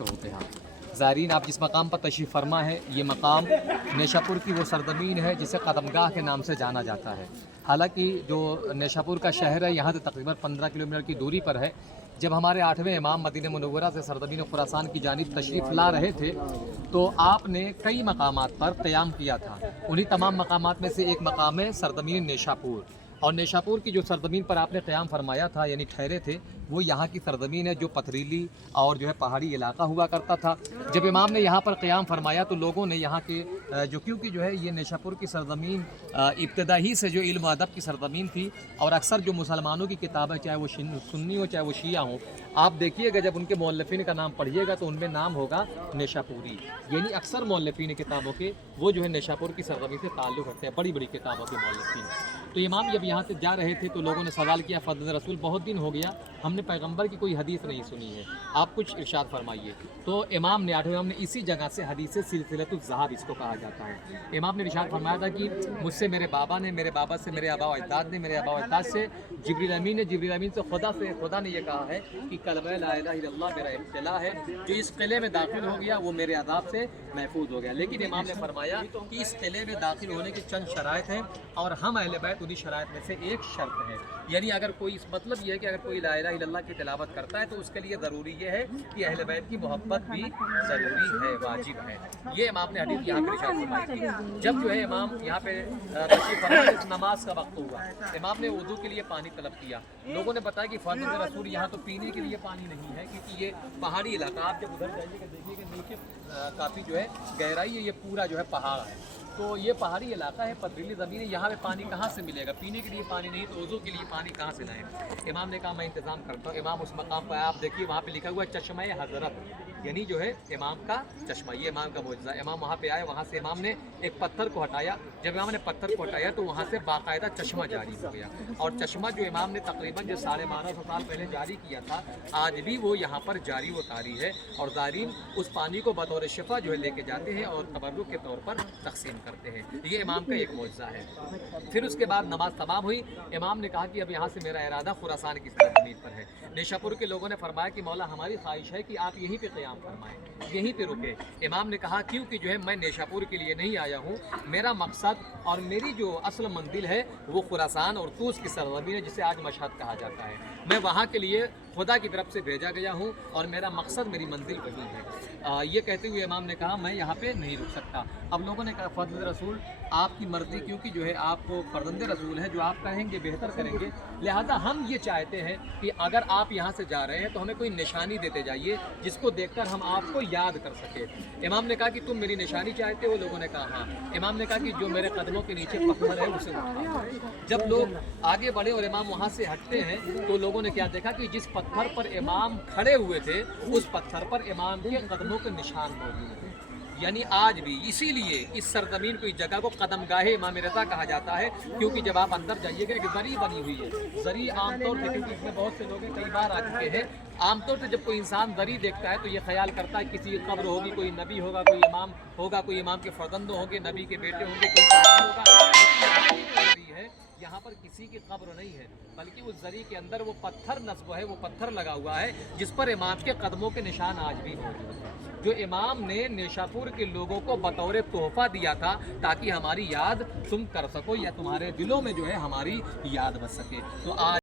होते हैं। ज़ायरीन, आप जिस मकाम पर तशरीफ़ फरमा है, ये मकाम नेशापुर की वो सरज़मीन है जिसे कदमगाह के नाम से जाना जाता है। हालांकि जो नेशापुर का शहर है यहाँ से तकरीबन 15 किलोमीटर की दूरी पर है। जब हमारे 8वें इमाम मदीना मुनव्वरा से सरज़मीन खुरासान की जानिब तशरीफ़ ला रहे थे तो आपने कई मकामात पर क़याम किया था। उन्हीं तमाम मकामात में से एक मकाम है सरज़मीन नेशापुर, और नेशापुर की जो सरज़मीन पर आपने क़याम फरमाया था यानी ठहरे थे, वो यहाँ की सरज़मीन है जो पथरीली और जो है पहाड़ी इलाका हुआ करता था। जब इमाम ने यहाँ पर क़याम फरमाया तो लोगों ने यहाँ के जो, क्योंकि जो है ये नेशापुर की सरज़मीन इब्तदा ही से जो इल्म अदब की सरज़मीन थी, और अक्सर जो मुसलमानों की किताबें चाहे वो सुन्नी हो चाहे वो शिया हो, आप देखिएगा जब उनके मौलफ़ीन का नाम पढ़िएगा तो उनमें नाम होगा नेशापुरी, यानी अक्सर मौलफ़ीन किताबों के वो जो है नेशापुर की सरज़मीन से ताल्लुक़ रखते हैं, बड़ी बड़ी किताबों के मौलफ़ीन। तो इमाम जब यहाँ से जा रहे थे तो लोगों ने सवाल किया, फ़ज़ल रसूल बहुत दिन हो गया हमने पैगंबर की कोई हदीस नहीं सुनी है, आप कुछ इरशाद फरमाइए। तो इमाम ने 8वें इमाम ने इसी जगह से हदीस सिलसिलतुल ज़हाब इसको कहा जाता है, इमाम ने इरशाद फरमाया था कि मुझसे मेरे बाबा ने, मेरे बाबा से मेरे आबा व अजदाद ने, मेरे आबा व अजदाद से जिब्रील अमीन ने, जिब्रील अमीन से खुदा ने ये कहा है कि कलमा ला इलाहा इल्लल्लाह मेरा इब्तिला है, जो इस किले में दाखिल हो गया वो मेरे अज़ाब से महफूज हो गया। लेकिन इमाम ने फरमाया कि इस किले में दाखिल होने की चंद शराइत हैं और हम अहले बैत उन्हीं शराइत में से एक शर्त है, यानी अगर कोई, इस मतलब ये है कि अगर कोई ला इलाहा इल्लल्लाह की तिलावत करता है तो उसके लिए ज़रूरी ये है कि अहले बैत की मोहब्बत भी ज़रूरी है, वाजिब है। ये इमाम ने हदीस यहाँ पर इरशाद फरमाई थी। जब जो है इमाम यहाँ पे तशरीफ़ फरमाए, नमाज का वक्त हुआ, इमाम ने वुज़ू के लिए पानी तलब किया। लोगों ने बताया कि फ़ज़ल रसूल यहाँ तो पीने के लिए पानी नहीं है क्योंकि ये पहाड़ी इलाका, आप जब उधर जाइएगा देखिएगा नीचे काफ़ी जो है गहराई है, ये पूरा जो है पहाड़ है, तो ये पहाड़ी इलाका है, पथरीली ज़मीन है, यहाँ पे पानी कहाँ से मिलेगा, पीने के लिए पानी नहीं तो वज़ू के लिए पानी कहाँ से लाएं। इमाम ने कहा मैं इंतज़ाम करता हूँ। इमाम उस मकाम पर आप देखिए वहाँ पे लिखा हुआ है चश्मा हज़रत, यानी जो है इमाम का चश्मा, ये इमाम का मौजज़ा। इमाम वहाँ पे आए, वहाँ से इमाम ने एक पत्थर को हटाया। जब इमाम ने पत्थर को हटाया तो वहाँ से बाकायदा चश्मा जारी हो गया, और चश्मा जो इमाम ने तकरीबन जो 1250 साल पहले जारी किया था, आज भी वो यहाँ पर जारी व तारी है, और ज़ायरीन उस पानी को बतौर शिफा जो है लेके जाते हैं और तबर्रुक के तौर पर तकसीम करते हैं। ये इमाम का एक मौजज़ा है। फिर उसके बाद नमाज तमाम हुई। इमाम ने कहा कि अब यहाँ से मेरा इरादा खुरासान की ज़मीन पर है। नेशापुर के लोगों ने फरमाया कि मौला हमारी ख्वाहिश है कि आप यहीं पे क़याम फरमाएं, यहीं पे रुके। इमाम ने कहा क्योंकि जो है मैं नेशापुर के लिए नहीं आया हूँ, मेरा मकसद और मेरी जो असल मंजिल है वो खुरासान और तूस की सरज़मीन है जिसे आज मशहद कहा जाता है। मैं वहाँ के लिए खुदा की तरफ से भेजा गया हूँ और मेरा मकसद, मेरी मंजिल वही है। ये कहते हुए इमाम ने कहा मैं यहाँ पे नहीं रुक सकता। अब लोगों ने कहा फ़ज़ल रसूल आपकी मर्ज़ी, क्योंकि जो है आप फ़र्ज़ंद रसूल हैं, जो आप कहेंगे बेहतर करेंगे, लिहाजा हम ये चाहते हैं कि अगर आप यहाँ से जा रहे हैं तो हमें कोई निशानी देते जाइए जिसको देखकर हम आपको याद कर सके। इमाम ने कहा कि तुम मेरी निशानी चाहते हो? लोगों ने कहा हाँ। इमाम ने कहा कि जो मेरे कदमों के नीचे पत्थर है उसे उठाओ। जब लोग आगे बढ़े और इमाम वहाँ से हटते हैं तो लोगों ने क्या देखा कि जिस पत्थर पर इमाम खड़े हुए थे उस पत्थर पर इमाम के कदमों के निशान मौजूद हैं। यानी आज भी इसीलिए इस सरज़मीन को, इस जगह को कदमगाहे इमाम रज़ा कहा जाता है, क्योंकि जब आप अंदर जाइएगा एक ज़री बनी हुई है। ज़री आमतौर पर, क्योंकि इसमें बहुत से लोग कई बार आ चुके हैं, आमतौर पर जब कोई इंसान ज़री देखता है तो ये ख्याल करता है किसी की कब्र होगी, कोई नबी होगा, कोई इमाम होगा, कोई इमाम के फर्जंद होंगे, नबी के बेटे होंगे, कोई होगा। है यहाँ पर किसी की कब्र नहीं है, बल्कि उस ज़री के अंदर वो पत्थर नस्ब है, वो पत्थर लगा हुआ है जिस पर इमाम के कदमों के निशान आज भी मौजूद हैं, जो इमाम ने नेशापुर के लोगों को बतौर तोहफा दिया था ताकि हमारी याद तुम कर सको या तुम्हारे दिलों में जो है हमारी याद बच सके। तो आज